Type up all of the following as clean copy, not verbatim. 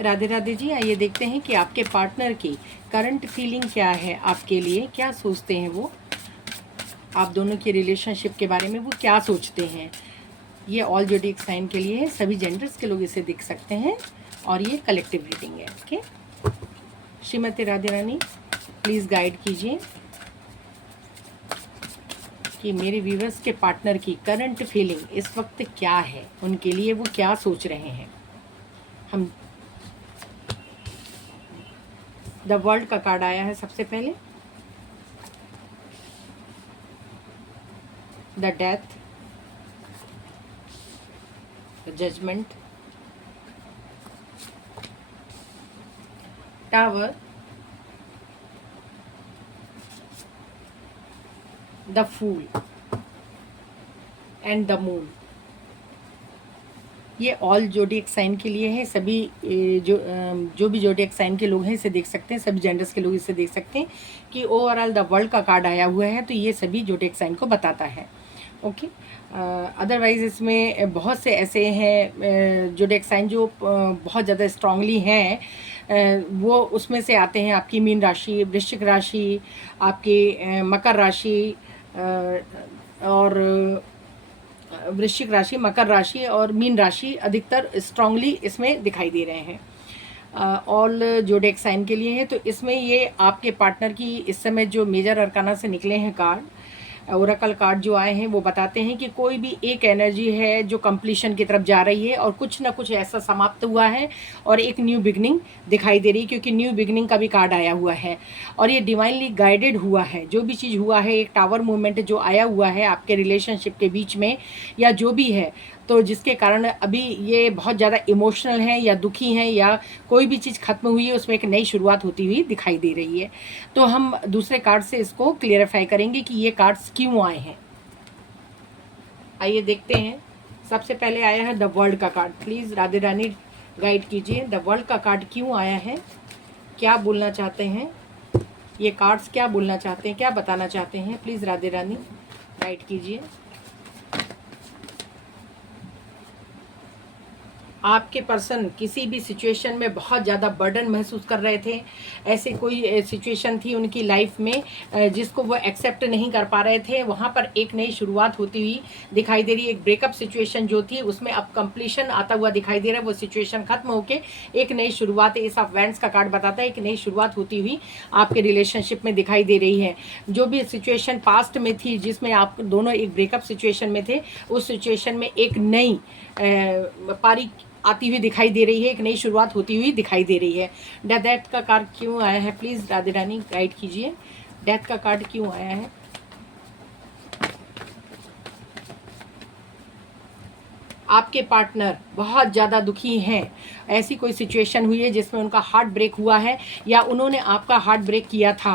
राधे राधे जी। आइए देखते हैं कि आपके पार्टनर की करंट फीलिंग क्या है, आपके लिए क्या सोचते हैं वो, आप दोनों की रिलेशनशिप के बारे में वो क्या सोचते हैं। ये ऑल ज़ोडिएक साइन के लिए है, सभी जेंडर्स के लोग इसे देख सकते हैं और ये कलेक्टिव रीडिंग है। Okay, Shrimati Radhe Rani please guide कीजिए कि मेरे व्यूअर्स के पार्टनर की करंट फीलिंग इस वक्त क्या है, उनके लिए वो क्या सोच रहे हैं। हम द वर्ल्ड का कार्ड आया है सबसे पहले, the death, the judgement, tower, the fool and the moon. ये ऑल ज़ोडिएक साइन के लिए है, सभी जो भी ज़ोडिएक साइन के लोग हैं इसे देख सकते हैं, सभी जेंडर्स के लोग इसे देख सकते हैं कि ओवरऑल द वर्ल्ड का कार्ड आया हुआ है, तो ये सभी ज़ोडिएक साइन को बताता है। ओके, अदरवाइज़ इसमें बहुत से ऐसे हैं ज़ोडिएक साइन जो बहुत ज़्यादा स्ट्रांगली हैं, वो उसमें से आते हैं आपकी मीन राशि, वृश्चिक राशि, आपकी मकर राशि और वृश्चिक राशि, मकर राशि और मीन राशि अधिकतर स्ट्रांगली इसमें दिखाई दे रहे हैं। ऑल ज़ोडिएक साइन के लिए है, तो इसमें ये आपके पार्टनर की इस समय जो मेजर अरकाना से निकले हैं कार्ड, ओरेकल कार्ड जो आए हैं वो बताते हैं कि कोई भी एक एनर्जी है जो कंप्लीशन की तरफ जा रही है और कुछ ना कुछ ऐसा समाप्त हुआ है और एक न्यू बिगनिंग दिखाई दे रही है, क्योंकि न्यू बिगनिंग का भी कार्ड आया हुआ है और ये डिवाइनली गाइडेड हुआ है। जो भी चीज़ हुआ है, एक टावर मूवमेंट जो आया हुआ है आपके रिलेशनशिप के बीच में या जो भी है, तो जिसके कारण अभी ये बहुत ज़्यादा इमोशनल हैं या दुखी हैं या कोई भी चीज़ खत्म हुई है उसमें एक नई शुरुआत होती हुई दिखाई दे रही है। तो हम दूसरे कार्ड से इसको क्लियरिफाई करेंगे कि ये कार्ड्स क्यों आए हैं। आइए देखते हैं। सबसे पहले आया है द वर्ल्ड का card. Please Radhe Rani guide कीजिए, द वर्ल्ड का कार्ड क्यों आया है, क्या बोलना चाहते हैं ये कार्ड्स, क्या बोलना चाहते हैं, क्या बताना चाहते हैं। प्लीज़ राधे रानी गाइड कीजिए। आपके पर्सन किसी भी सिचुएशन में बहुत ज़्यादा बर्डन महसूस कर रहे थे, ऐसे कोई सिचुएशन थी उनकी लाइफ में जिसको वो एक्सेप्ट नहीं कर पा रहे थे, वहाँ पर एक नई शुरुआत होती हुई दिखाई दे रही है। एक ब्रेकअप सिचुएशन जो थी उसमें अब कंप्लीशन आता हुआ दिखाई दे रहा है, वो सिचुएशन खत्म होके एक नई शुरुआत, एस ऑफ वैंड्स का कार्ड बताता है, एक नई शुरुआत होती हुई आपके रिलेशनशिप में दिखाई दे रही है। जो भी सिचुएशन पास्ट में थी जिसमें आप दोनों एक ब्रेकअप सिचुएशन में थे, उस सिचुएशन में एक नई पारी आती हुई दिखाई दे रही है, एक नई शुरुआत होती हुई दिखाई दे रही है। डेथ का कार्ड क्यों आया है, प्लीज़ राधे रानी गाइड कीजिए। डेथ का कार्ड क्यों आया है। आपके पार्टनर बहुत ज़्यादा दुखी हैं, ऐसी कोई सिचुएशन हुई है जिसमें उनका हार्ट ब्रेक हुआ है या उन्होंने आपका हार्ट ब्रेक किया था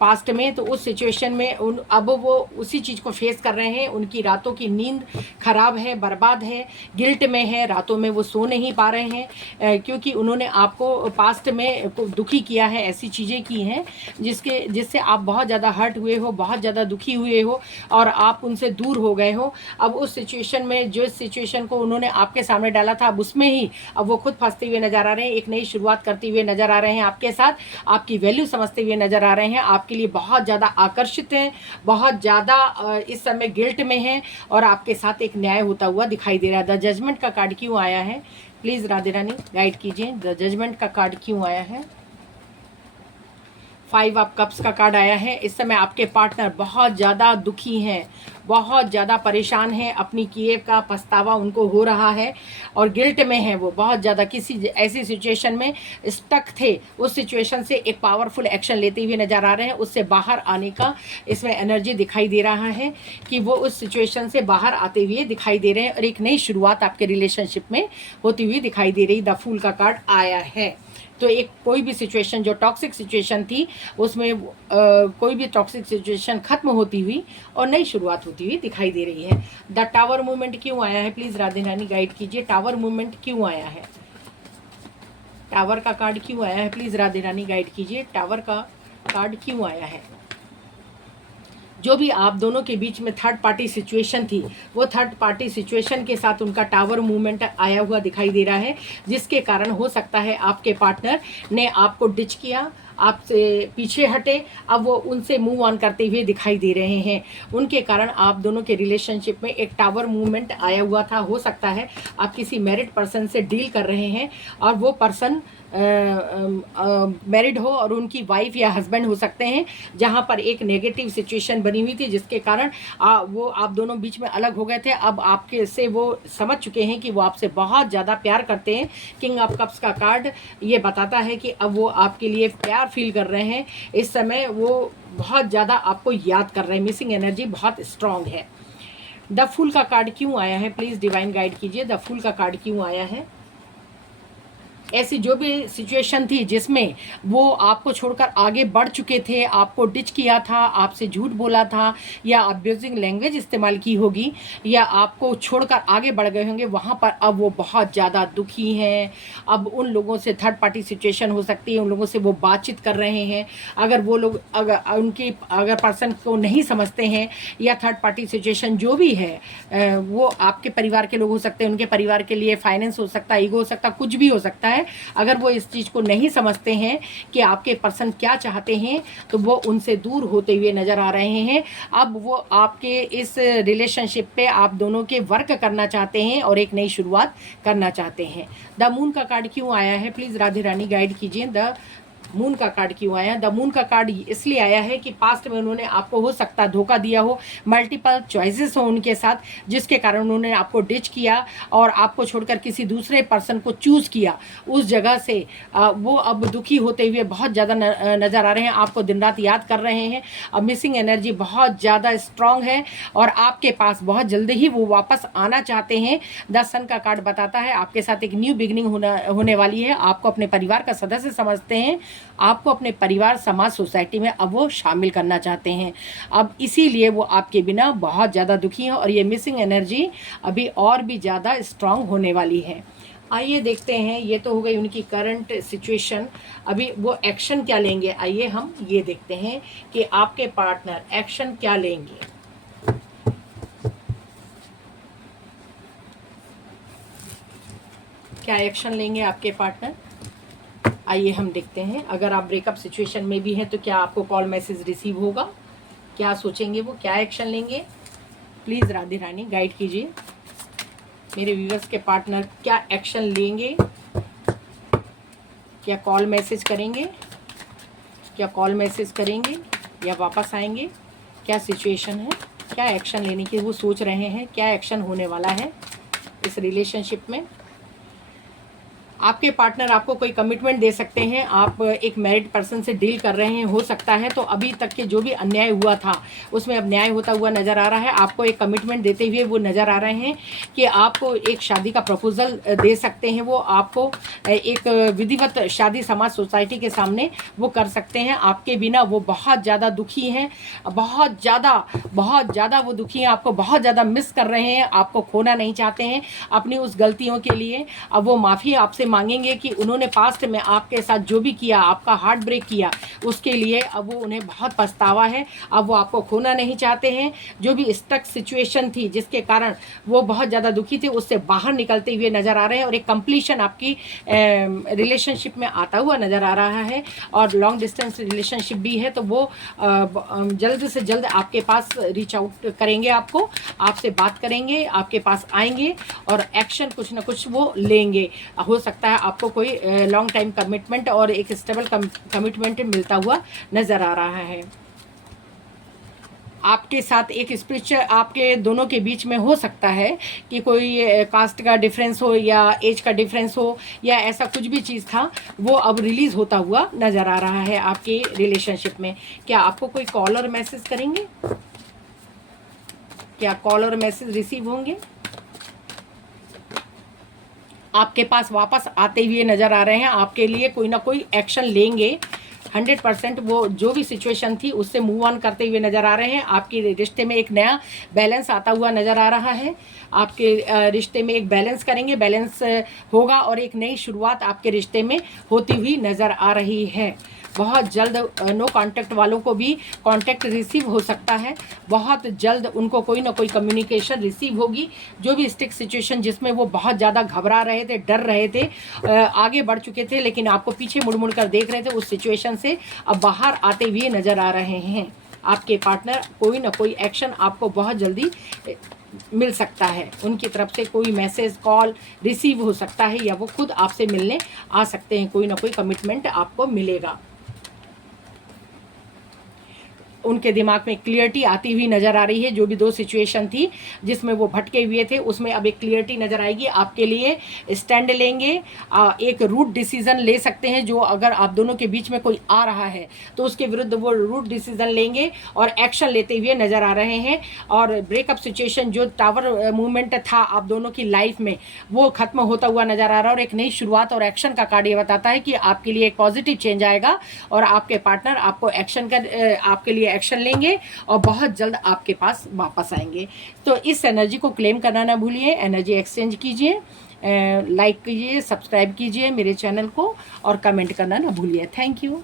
पास्ट में, तो उस सिचुएशन में अब वो उसी चीज़ को फेस कर रहे हैं। उनकी रातों की नींद खराब है, बर्बाद है, गिल्ट में है, रातों में वो सो नहीं पा रहे हैं क्योंकि उन्होंने आपको पास्ट में दुखी किया है, ऐसी चीज़ें की हैं जिससे आप बहुत ज़्यादा हर्ट हुए हो, बहुत ज़्यादा दुखी हुए हो और आप उनसे दूर हो गए हो। अब उस सिचुएशन में जो सिचुएशन को उन्होंने आपके सामने डाला था, अब उसमें ही अब वो खुद फंसते हुए नजर आ रहे हैं, एक नई शुरुआत करते हुए नजर आ रहे हैं आपके साथ, आपकी वैल्यू समझते हुए नजर आ रहे हैं, आपके लिए बहुत ज़्यादा आकर्षित हैं, बहुत ज़्यादा इस समय गिल्ट में हैं और आपके साथ एक न्याय होता हुआ दिखाई दे रहा है। द जजमेंट का कार्ड क्यों आया है, प्लीज़ राधे रानी गाइड कीजिए। द जजमेंट का कार्ड क्यों आया है। 5 ऑफ कप्स का कार्ड आया है। इस समय आपके पार्टनर बहुत ज़्यादा दुखी हैं, बहुत ज़्यादा परेशान हैं, अपनी किए का पछतावा उनको हो रहा है और गिल्ट में है वो बहुत ज़्यादा, किसी ऐसी सिचुएशन में स्टक थे, उस सिचुएशन से एक पावरफुल एक्शन लेते हुए नज़र आ रहे हैं, उससे बाहर आने का इसमें एनर्जी दिखाई दे रहा है कि वो उस सिचुएशन से बाहर आते हुए दिखाई दे रहे हैं और एक नई शुरुआत आपके रिलेशनशिप में होती हुई दिखाई दे रही। द फूल का कार्ड आया है। तो एक कोई भी सिचुएशन जो टॉक्सिक सिचुएशन थी उसमें कोई भी टॉक्सिक सिचुएशन खत्म होती हुई और नई शुरुआत होती हुई दिखाई दे रही है। द टावर मूवमेंट क्यों आया है, प्लीज़ राधे रानी गाइड कीजिए। टावर मूवमेंट क्यों आया है, टावर का कार्ड क्यों आया है, प्लीज़ राधे रानी गाइड कीजिए। टावर का कार्ड क्यों आया है। जो भी आप दोनों के बीच में थर्ड पार्टी सिचुएशन थी, वो थर्ड पार्टी सिचुएशन के साथ उनका टावर मूवमेंट आया हुआ दिखाई दे रहा है, जिसके कारण हो सकता है आपके पार्टनर ने आपको डिच किया, आपसे पीछे हटे, अब वो उनसे मूव ऑन करते हुए दिखाई दे रहे हैं। उनके कारण आप दोनों के रिलेशनशिप में एक टावर मूवमेंट आया हुआ था। हो सकता है आप किसी मैरिड पर्सन से डील कर रहे हैं और वो पर्सन मैरिड हो और उनकी वाइफ या हस्बैंड हो सकते हैं, जहां पर एक नेगेटिव सिचुएशन बनी हुई थी, जिसके कारण वो आप दोनों बीच में अलग हो गए थे। अब आपके से वो समझ चुके हैं कि वो आपसे बहुत ज़्यादा प्यार करते हैं। किंग ऑफ कप्स का कार्ड ये बताता है कि अब वो आपके लिए प्यार फील कर रहे हैं। इस समय वो बहुत ज़्यादा आपको याद कर रहे हैं। मिसिंग एनर्जी बहुत स्ट्रांग है। द फूल का कार्ड क्यों आया है, प्लीज़ डिवाइन गाइड कीजिए। द फूल का कार्ड क्यों आया है? ऐसी जो भी सिचुएशन थी जिसमें वो आपको छोड़कर आगे बढ़ चुके थे, आपको डिच किया था, आपसे झूठ बोला था, या अब्यूजिंग लैंग्वेज इस्तेमाल की होगी, या आपको छोड़कर आगे बढ़ गए होंगे, वहाँ पर अब वो बहुत ज़्यादा दुखी हैं। अब उन लोगों से थर्ड पार्टी सिचुएशन हो सकती है, उन लोगों से वो बातचीत कर रहे हैं। अगर वो लोग अगर पर्सन को नहीं समझते हैं, या थर्ड पार्टी सिचुएशन जो भी है, वो आपके परिवार के लोग हो सकते हैं, उनके परिवार के लिए फाइनेंस हो सकता है, ईगो हो सकता है, कुछ भी हो सकता है। अगर वो इस चीज़ को नहीं समझते हैं कि आपके पर्सन क्या चाहते हैं, तो वो उनसे दूर होते हुए नज़र आ रहे हैं। अब वो आपके इस रिलेशनशिप पे आप दोनों के वर्क करना चाहते हैं और एक नई शुरुआत करना चाहते हैं। द मून का कार्ड क्यों आया है, प्लीज़ राधे रानी गाइड कीजिए। द मून का कार्ड क्यों आया? द मून का कार्ड इसलिए आया है कि पास्ट में उन्होंने आपको हो सकता धोखा दिया हो, मल्टीपल चॉइसेस हो उनके साथ, जिसके कारण उन्होंने आपको डिच किया और आपको छोड़कर किसी दूसरे पर्सन को चूज़ किया। उस जगह से वो अब दुखी होते हुए बहुत ज़्यादा नज़र आ रहे हैं, आपको दिन रात याद कर रहे हैं। अब मिसिंग एनर्जी बहुत ज़्यादा स्ट्रांग है और आपके पास बहुत जल्दी ही वो वापस आना चाहते हैं। द सन का कार्ड बताता है आपके साथ एक न्यू बिगनिंग होने वाली है। आपको अपने परिवार का सदस्य समझते हैं, आपको अपने परिवार, समाज, सोसाइटी में अब वो शामिल करना चाहते हैं। अब इसीलिए वो आपके बिना बहुत ज़्यादा दुखी हैं और ये मिसिंग एनर्जी अभी और भी ज़्यादा स्ट्रांग होने वाली है। आइए देखते हैं, ये तो हो गई उनकी करंट सिचुएशन। अभी वो एक्शन क्या लेंगे, आइए हम ये देखते हैं कि आपके पार्टनर एक्शन क्या लेंगे। क्या एक्शन लेंगे आपके पार्टनर, आइए हम देखते हैं। अगर आप ब्रेकअप सिचुएशन में भी हैं तो क्या आपको कॉल मैसेज रिसीव होगा, क्या सोचेंगे वो, क्या एक्शन लेंगे? प्लीज़ राधे रानी गाइड कीजिए। मेरे व्यूअर्स के पार्टनर क्या एक्शन लेंगे, क्या कॉल मैसेज करेंगे, क्या कॉल मैसेज करेंगे या वापस आएंगे? क्या सिचुएशन है, क्या एक्शन लेने की वो सोच रहे हैं, क्या एक्शन होने वाला है इस रिलेशनशिप में? आपके पार्टनर आपको कोई कमिटमेंट दे सकते हैं। आप एक मैरिड पर्सन से डील कर रहे हैं, हो सकता है तो अभी तक के जो भी अन्याय हुआ था उसमें अब न्याय होता हुआ नज़र आ रहा है। आपको एक कमिटमेंट देते हुए वो नज़र आ रहे हैं कि आपको एक शादी का प्रपोजल दे सकते हैं। वो आपको एक विधिवत शादी समाज सोसाइटी के सामने वो कर सकते हैं। आपके बिना वो बहुत ज़्यादा दुखी हैं, बहुत ज़्यादा वो दुखी हैं, आपको बहुत ज़्यादा मिस कर रहे हैं, आपको खोना नहीं चाहते हैं अपनी उस गलतियों के लिए। अब वो माफ़ी आपसे मांगेंगे कि उन्होंने पास्ट में आपके साथ जो भी किया, आपका हार्ट ब्रेक किया, उसके लिए अब वो उन्हें बहुत पछतावा है। अब वो आपको खोना नहीं चाहते हैं। जो भी स्टक सिचुएशन थी जिसके कारण वो बहुत ज़्यादा दुखी थे, उससे बाहर निकलते हुए नज़र आ रहे हैं और एक कंप्लीशन आपकी रिलेशनशिप में आता हुआ नज़र आ रहा है। और लॉन्ग डिस्टेंस रिलेशनशिप भी है तो वो जल्द से जल्द आपके पास रीच आउट करेंगे, आपसे बात करेंगे, आपके पास आएंगे और एक्शन कुछ ना कुछ वो लेंगे। हो सकता है आपको कोई लॉन्ग टाइम कमिटमेंट और एक स्टेबल कमिटमेंट मिलता हुआ नज़र आ रहा है। आपके साथ एक स्पिरिचुअल आपके दोनों के बीच में हो सकता है कि कोई कास्ट का डिफरेंस हो या एज का डिफरेंस हो या ऐसा कुछ भी चीज़ था, वो अब रिलीज़ होता हुआ नज़र आ रहा है आपके रिलेशनशिप में। क्या आपको कोई कॉल और मैसेज करेंगे, क्या कॉल और मैसेज रिसीव होंगे? आपके पास वापस आते हुए नज़र आ रहे हैं, आपके लिए कोई ना कोई एक्शन लेंगे। 100% वो जो भी सिचुएशन थी उससे मूव ऑन करते हुए नज़र आ रहे हैं। आपके रिश्ते में एक नया बैलेंस आता हुआ नज़र आ रहा है। आपके रिश्ते में एक बैलेंस करेंगे, बैलेंस होगा और एक नई शुरुआत आपके रिश्ते में होती हुई नज़र आ रही है। बहुत जल्द नो कांटेक्ट वालों को भी कांटेक्ट रिसीव हो सकता है। बहुत जल्द उनको कोई ना कोई कम्युनिकेशन रिसीव होगी। जो भी स्टिक सिचुएशन जिसमें वो बहुत ज़्यादा घबरा रहे थे, डर रहे थे, आगे बढ़ चुके थे लेकिन आपको पीछे मुड़ मुड़ कर देख रहे थे, उस सिचुएशन से अब बाहर आते हुए नज़र आ रहे हैं। आपके पार्टनर कोई ना कोई एक्शन आपको बहुत जल्दी मिल सकता है। उनकी तरफ से कोई मैसेज, कॉल रिसीव हो सकता है या वो खुद आपसे मिलने आ सकते हैं। कोई ना कोई कमिटमेंट आपको मिलेगा। उनके दिमाग में क्लियरिटी आती हुई नज़र आ रही है। जो भी दो सिचुएशन थी जिसमें वो भटके हुए थे उसमें अब एक क्लियरिटी नज़र आएगी। आपके लिए स्टैंड लेंगे, एक रूट डिसीज़न ले सकते हैं। जो अगर आप दोनों के बीच में कोई आ रहा है तो उसके विरुद्ध वो रूट डिसीज़न लेंगे और एक्शन लेते हुए नज़र आ रहे हैं। और ब्रेकअप सिचुएशन जो टावर मूवमेंट था आप दोनों की लाइफ में वो ख़त्म होता हुआ नज़र आ रहा है और एक नई शुरुआत और एक्शन का कार्ड ये बताता है कि आपके लिए एक पॉजिटिव चेंज आएगा और आपके पार्टनर आपको आपके लिए एक्शन लेंगे और बहुत जल्द आपके पास वापस आएंगे। तो इस एनर्जी को क्लेम करना ना भूलिए, एनर्जी एक्सचेंज कीजिए, लाइक कीजिए, सब्सक्राइब कीजिए मेरे चैनल को और कमेंट करना ना भूलिए। Thank you.